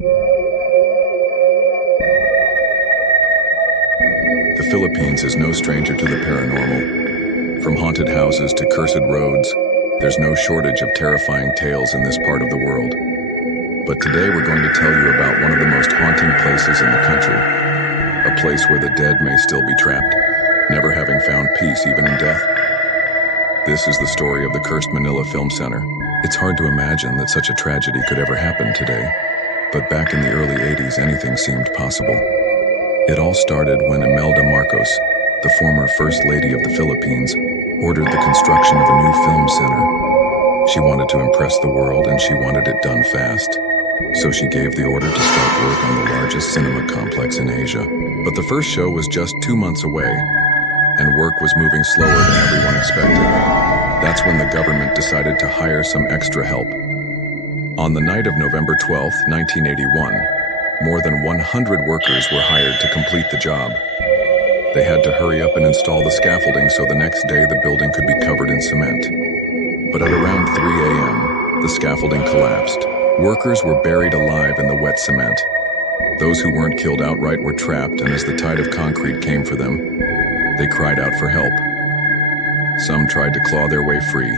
The Philippines is no stranger to the paranormal. From haunted houses to cursed roads, there's no shortage of terrifying tales in this part of the world. But today we're going to tell you about one of the most haunting places in the country. A place where the dead may still be trapped, never having found peace even in death. This is the story of the cursed Manila Film Center. It's hard to imagine that such a tragedy could ever happen today. But back in the early 80s, anything seemed possible. It all started when Imelda Marcos, the former First Lady of the Philippines, ordered the construction of a new film center. She wanted to impress the world and she wanted it done fast. So she gave the order to start work on the largest cinema complex in Asia. But the first show was just 2 months away, and work was moving slower than everyone expected. That's when the government decided to hire some extra help. On the night of November 12, 1981, more than 100 workers were hired to complete the job. They had to hurry up and install the scaffolding so the next day the building could be covered in cement. But at around 3 a.m., the scaffolding collapsed. Workers were buried alive in the wet cement. Those who weren't killed outright were trapped, and as the tide of concrete came for them, they cried out for help. Some tried to claw their way free.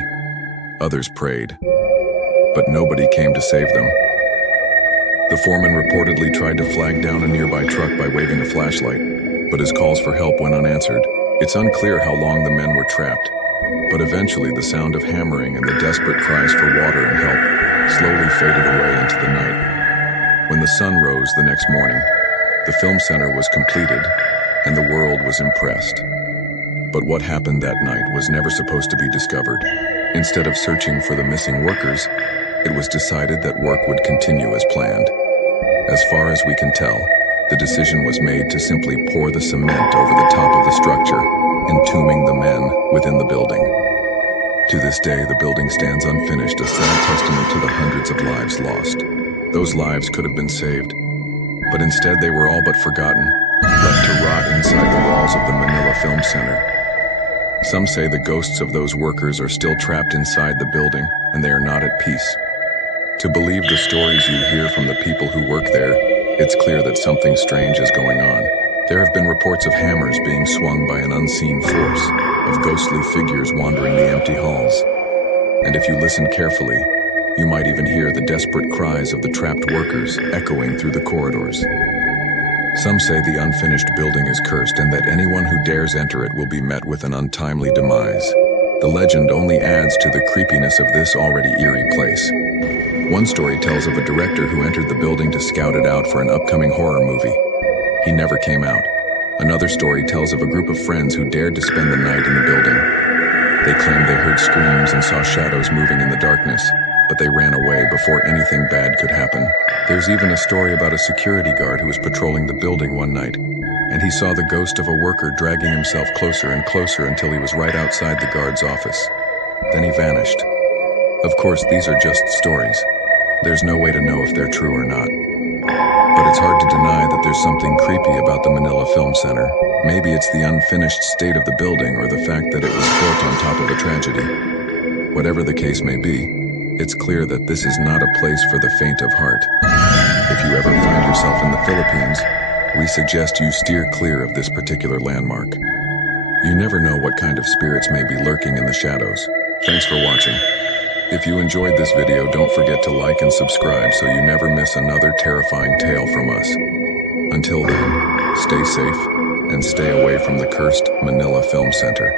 Others prayed. But nobody came to save them. The foreman reportedly tried to flag down a nearby truck by waving a flashlight, but his calls for help went unanswered. It's unclear how long the men were trapped, but eventually the sound of hammering and the desperate cries for water and help slowly faded away into the night. When the sun rose the next morning, the film center was completed, and the world was impressed. But what happened that night was never supposed to be discovered. Instead of searching for the missing workers, it was decided that work would continue as planned. As far as we can tell, the decision was made to simply pour the cement over the top of the structure, entombing the men within the building. To this day, the building stands unfinished, a sad testament to the hundreds of lives lost. Those lives could have been saved, but instead they were all but forgotten, left to rot inside the walls of the Manila Film Center. Some say the ghosts of those workers are still trapped inside the building, and they are not at peace. To believe the stories you hear from the people who work there, it's clear that something strange is going on. There have been reports of hammers being swung by an unseen force, of ghostly figures wandering the empty halls. And if you listen carefully, you might even hear the desperate cries of the trapped workers echoing through the corridors. Some say the unfinished building is cursed and that anyone who dares enter it will be met with an untimely demise. The legend only adds to the creepiness of this already eerie place. One story tells of a director who entered the building to scout it out for an upcoming horror movie. He never came out. Another story tells of a group of friends who dared to spend the night in the building. They claimed they heard screams and saw shadows moving in the darkness, but they ran away before anything bad could happen. There's even a story about a security guard who was patrolling the building one night, and he saw the ghost of a worker dragging himself closer and closer until he was right outside the guard's office. Then he vanished. Of course, these are just stories. There's no way to know if they're true or not. But it's hard to deny that there's something creepy about the Manila Film Center. Maybe it's the unfinished state of the building or the fact that it was built on top of a tragedy. Whatever the case may be, it's clear that this is not a place for the faint of heart. If you ever find yourself in the Philippines, we suggest you steer clear of this particular landmark. You never know what kind of spirits may be lurking in the shadows. Thanks for watching. If you enjoyed this video, don't forget to like and subscribe so you never miss another terrifying tale from us. Until then, stay safe and stay away from the cursed Manila Film Center.